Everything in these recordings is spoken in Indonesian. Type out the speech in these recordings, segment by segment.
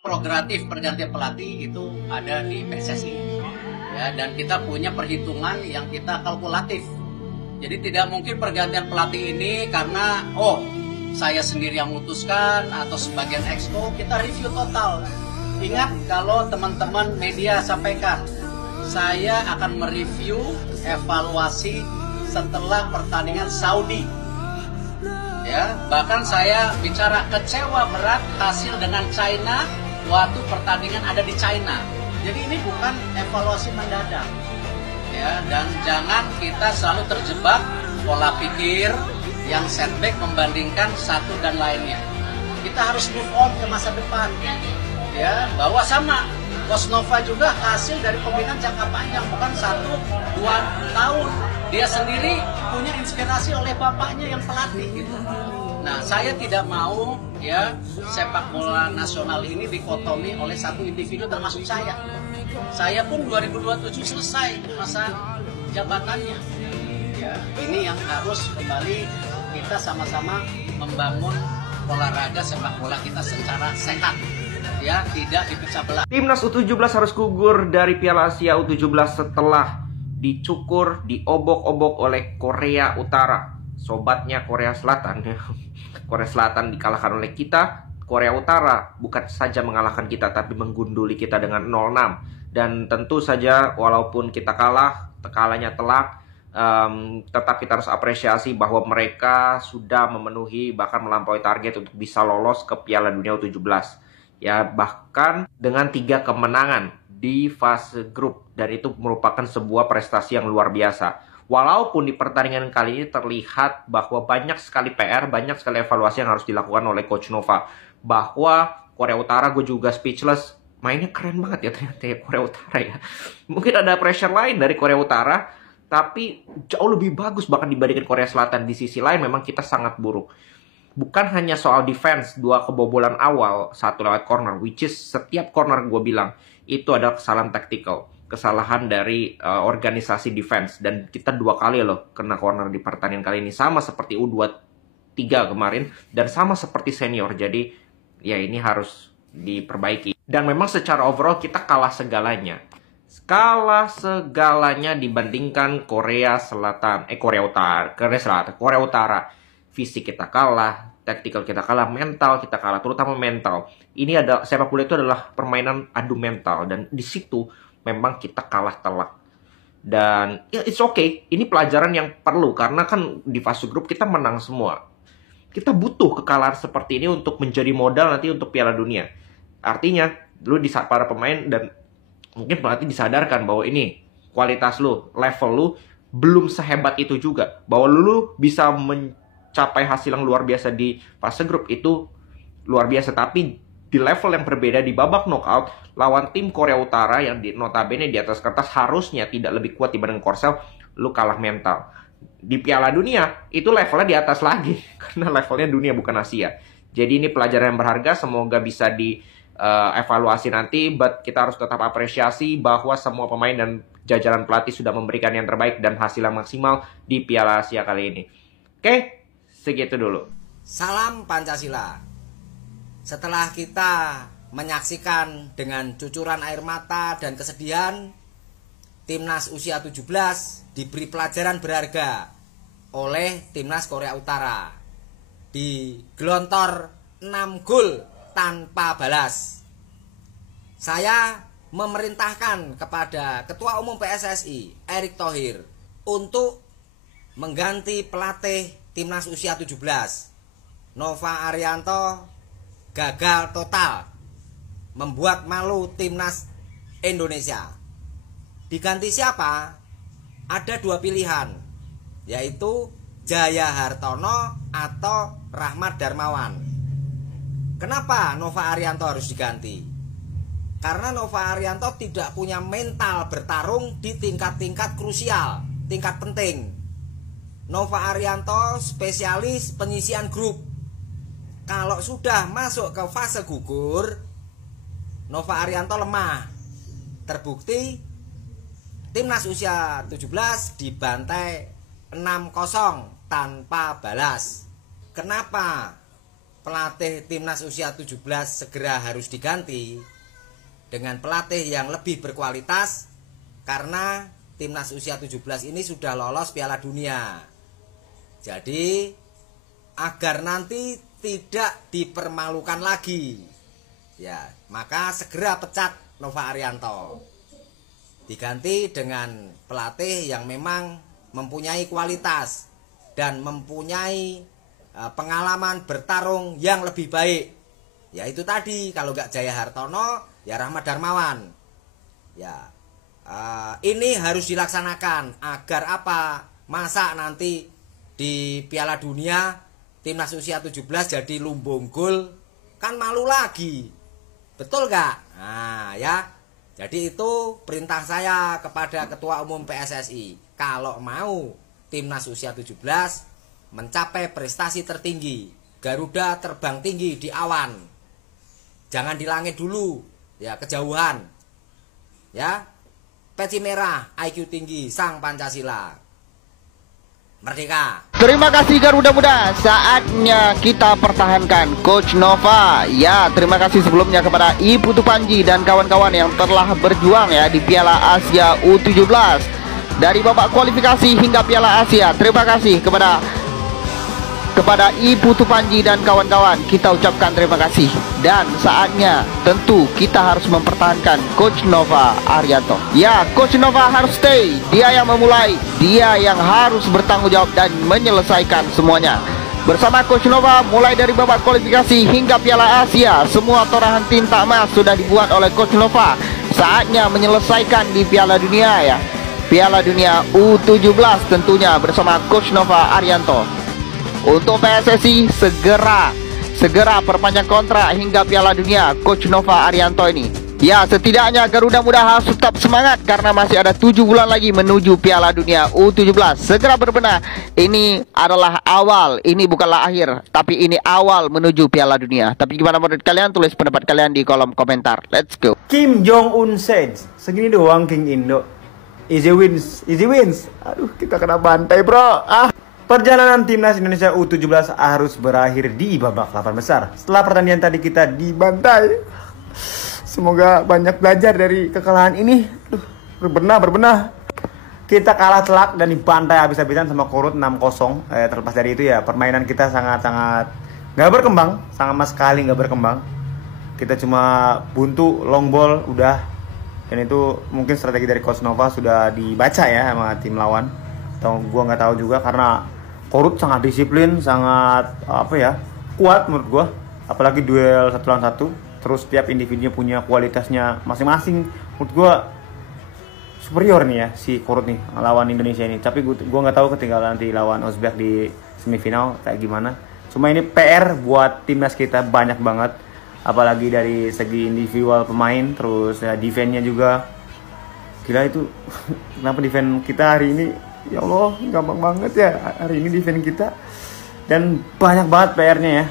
Prerogatif pergantian pelatih itu ada di PSSI ya, dan kita punya perhitungan yang kita kalkulatif. Jadi tidak mungkin pergantian pelatih ini karena saya sendiri yang memutuskan atau sebagian exco. Kita review total. Ingat, kalau teman-teman media sampaikan, saya akan mereview evaluasi setelah pertandingan Saudi ya. Bahkan saya bicara kecewa berat hasil dengan China waktu pertandingan ada di China. Jadi ini bukan evaluasi mendadak ya, dan jangan kita selalu terjebak pola pikir yang setback membandingkan satu dan lainnya. Kita harus move on ke masa depan ya, bahwa sama Coach Nova juga hasil dari pembinaan jangka panjang, bukan 1-2 tahun. Dia sendiri punya inspirasi oleh bapaknya yang pelatih gitu. Nah, saya tidak mau ya sepak bola nasional ini dikotomi oleh satu individu termasuk saya. Saya pun 2027 selesai masa jabatannya. Ya, ini yang harus kembali kita sama-sama membangun olahraga sepak bola kita secara sehat. Ya, tidak dipecah belah. Timnas U17 harus gugur dari Piala Asia U17 setelah dicukur, diobok-obok oleh Korea Utara. Sobatnya Korea Selatan ya. Korea Selatan dikalahkan oleh kita. Korea Utara bukan saja mengalahkan kita, tapi menggunduli kita dengan 0-6. Dan tentu saja walaupun kita kalah, kalahnya telak, tetap kita harus apresiasi bahwa mereka sudah memenuhi bahkan melampaui target untuk bisa lolos ke Piala Dunia U17. Ya, bahkan dengan 3 kemenangan di fase grup, dan itu merupakan sebuah prestasi yang luar biasa. Walaupun di pertandingan kali ini terlihat bahwa banyak sekali PR, banyak sekali evaluasi yang harus dilakukan oleh Coach Nova. Bahwa Korea Utara, gue juga speechless, mainnya keren banget ya ternyata ya Korea Utara ya. Mungkin ada pressure lain dari Korea Utara, tapi jauh lebih bagus bahkan dibandingkan Korea Selatan. Di sisi lain memang kita sangat buruk. Bukan hanya soal defense, 2 kebobolan awal, 1 lewat corner, which is setiap corner gue bilang itu adalah kesalahan taktikal, kesalahan dari organisasi defense, dan kita 2 kali loh kena corner di pertandingan kali ini, sama seperti U23 kemarin dan sama seperti senior. Jadi ya ini harus diperbaiki. Dan memang secara overall kita kalah segalanya. Dibandingkan Korea Selatan, Korea Utara. Fisik kita kalah, taktikal kita kalah, mental kita kalah, terutama mental. Ini ada, sepak bola itu adalah permainan adu mental, dan di situ memang kita kalah telak. Dan ya it's okay, ini pelajaran yang perlu, karena kan di fase grup kita menang semua. Kita butuh kekalahan seperti ini untuk menjadi modal nanti untuk Piala Dunia. Artinya, lu para pemain dan mungkin pelatih disadarkan bahwa ini kualitas lu, level lu belum sehebat itu juga. Bahwa lu bisa mencapai hasil yang luar biasa di fase grup itu luar biasa, tapi di level yang berbeda di babak knockout lawan tim Korea Utara yang notabene di atas kertas harusnya tidak lebih kuat dibanding Korsel, lu kalah mental. Di Piala Dunia itu levelnya di atas lagi karena levelnya dunia bukan Asia. Jadi ini pelajaran yang berharga, semoga bisa dievaluasi nanti, but kita harus tetap apresiasi bahwa semua pemain dan jajaran pelatih sudah memberikan yang terbaik dan hasil yang maksimal di Piala Asia kali ini. Oke, segitu dulu. Salam Pancasila. Setelah kita menyaksikan dengan cucuran air mata dan kesedihan, Timnas usia 17 diberi pelajaran berharga oleh Timnas Korea Utara. Digelontor 6 gol tanpa balas. Saya memerintahkan kepada Ketua Umum PSSI, Erick Thohir, untuk mengganti pelatih Timnas usia 17. Nova Arianto gagal total, membuat malu Timnas Indonesia. Diganti siapa? Ada 2 pilihan, yaitu Jaya Hartono atau Rahmat Darmawan. Kenapa Nova Arianto harus diganti? Karena Nova Arianto tidak punya mental bertarung di tingkat-tingkat krusial, tingkat penting. Nova Arianto spesialis penyisian grup. Kalau sudah masuk ke fase gugur, Nova Arianto lemah. Terbukti Timnas usia 17 dibantai 6-0 tanpa balas. Kenapa? pelatih timnas usia 17 segera harus diganti dengan pelatih yang lebih berkualitas, karena timnas usia 17 ini sudah lolos Piala Dunia. Jadi agar nanti tidak dipermalukan lagi, ya maka segera pecat Nova Arianto, diganti dengan pelatih yang memang mempunyai kualitas dan mempunyai pengalaman bertarung yang lebih baik. Yaitu tadi, kalau nggak Jaya Hartono ya Rahmat Darmawan. Ya ini harus dilaksanakan agar apa? Masa nanti di Piala Dunia timnas usia 17 jadi lumbung gol, kan malu lagi. Betul nggak? Nah ya, jadi itu perintah saya kepada Ketua Umum PSSI. Kalau mau timnas usia 17 mencapai prestasi tertinggi, Garuda terbang tinggi di awan, jangan di langit dulu, ya kejauhan. Ya, peci merah, IQ tinggi, sang Pancasila. Merdeka. Terima kasih Garuda Muda. Saatnya kita pertahankan Coach Nova. Ya, terima kasih sebelumnya kepada Iputu Panji dan kawan-kawan yang telah berjuang ya di Piala Asia U17 dari babak kualifikasi hingga Piala Asia. Terima kasih kepada Iputu Panji dan kawan-kawan. Kita ucapkan terima kasih. Dan saatnya tentu kita harus mempertahankan Coach Nova Arianto. Ya, Coach Nova harus stay. Dia yang memulai, dia yang harus bertanggung jawab dan menyelesaikan semuanya. Bersama Coach Nova mulai dari babak kualifikasi hingga Piala Asia, semua torahan tinta emas sudah dibuat oleh Coach Nova. Saatnya menyelesaikan di Piala Dunia ya. Piala Dunia U17 tentunya bersama Coach Nova Arianto. Untuk PSSI segera perpanjang kontrak hingga Piala Dunia Coach Nova Arianto ini. Ya, setidaknya Garuda Muda harus tetap semangat karena masih ada 7 bulan lagi menuju Piala Dunia U17. Segera berbenah. Ini adalah awal, ini bukanlah akhir, tapi ini awal menuju Piala Dunia. Tapi gimana menurut kalian? Tulis pendapat kalian di kolom komentar. Let's go. Kim Jong Un said, segini doang King Indo. Easy wins, easy wins. Aduh, kita kena bantai bro. Perjalanan timnas Indonesia U17 harus berakhir di babak 8 besar. Setelah pertandingan tadi kita dibantai. Semoga banyak belajar dari kekalahan ini. Berbenah. Kita kalah telak dan dibantai habis-habisan sama Korut 6-0. Terlepas dari itu ya, permainan kita sangat-sangat gak berkembang. Sama sekali gak berkembang. Kita cuma buntu, long ball, udah. Dan itu mungkin strategi dari Coach Nova sudah dibaca ya sama tim lawan. Atau gua nggak tahu juga, karena Korut sangat disiplin, sangat kuat menurut gua. Apalagi duel 1 lawan 1. Terus setiap individunya punya kualitasnya masing-masing. Menurut gua superior nih ya si Korut nih lawan Indonesia ini. Tapi gua nggak tahu ketika nanti lawan Uzbek di semifinal kayak gimana. Cuma ini PR buat timnas kita banyak banget. Apalagi dari segi individual pemain, terus ya, defense-nya juga. Gila itu. Kenapa defense kita hari ini, ya Allah, gampang banget ya hari ini defense kita. Dan banyak banget PR-nya ya,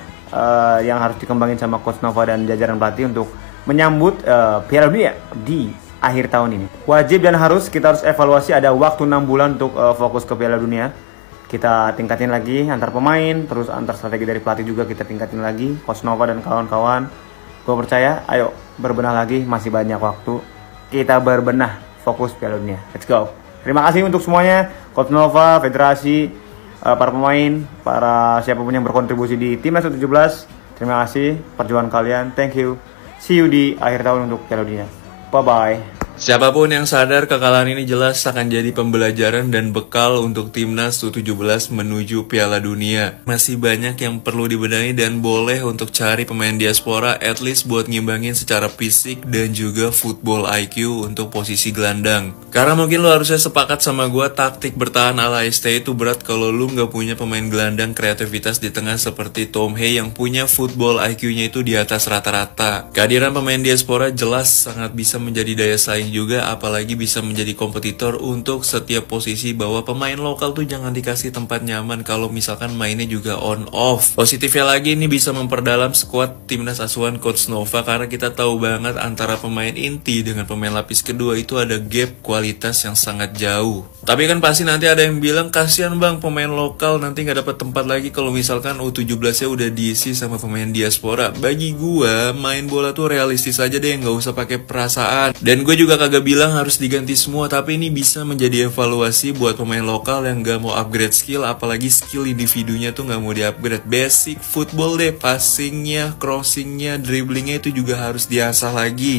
yang harus dikembangin sama Coach Nova dan jajaran pelatih untuk menyambut Piala Dunia di akhir tahun ini. Wajib dan kita harus evaluasi, ada waktu 6 bulan untuk fokus ke Piala Dunia. Kita tingkatin lagi antar pemain, terus antar strategi dari pelatih juga kita tingkatin lagi. Coach Nova dan kawan-kawan, gue percaya, ayo berbenah lagi, masih banyak waktu. Kita berbenah, fokus Piala Dunia. Let's go. Terima kasih untuk semuanya, Coach Nova, federasi, para pemain, para siapapun yang berkontribusi di timnas U17. Terima kasih perjuangan kalian. Thank you. See you di akhir tahun untuk Piala Dunia. Bye bye. Siapapun yang sadar kekalahan ini jelas akan jadi pembelajaran dan bekal untuk timnas U17 menuju Piala Dunia. Masih banyak yang perlu dibenahi dan boleh untuk cari pemain diaspora at least buat ngimbangin secara fisik dan juga football IQ untuk posisi gelandang. Karena mungkin lo harusnya sepakat sama gue, taktik bertahan ala ST itu berat kalau lo nggak punya pemain gelandang kreativitas di tengah seperti Tom Hey yang punya football IQ-nya itu di atas rata-rata. Kehadiran pemain diaspora jelas sangat bisa menjadi daya saing banyak juga, apalagi bisa menjadi kompetitor untuk setiap posisi, bahwa pemain lokal tuh jangan dikasih tempat nyaman kalau misalkan mainnya juga on off. Positifnya lagi ini bisa memperdalam skuad timnas asuhan Coach Nova, karena kita tahu banget antara pemain inti dengan pemain lapis kedua itu ada gap kualitas yang sangat jauh. Tapi kan pasti nanti ada yang bilang, kasihan bang pemain lokal nanti nggak dapat tempat lagi kalau misalkan U17 nya udah diisi sama pemain diaspora. Bagi gua main bola tuh realistis aja deh, nggak usah pakai perasaan. Dan gue juga kagak bilang harus diganti semua, tapi ini bisa menjadi evaluasi buat pemain lokal yang nggak mau upgrade skill, apalagi skill individunya tuh nggak mau di-upgrade. Basic football deh, passingnya, crossingnya, dribblingnya itu juga harus diasah lagi.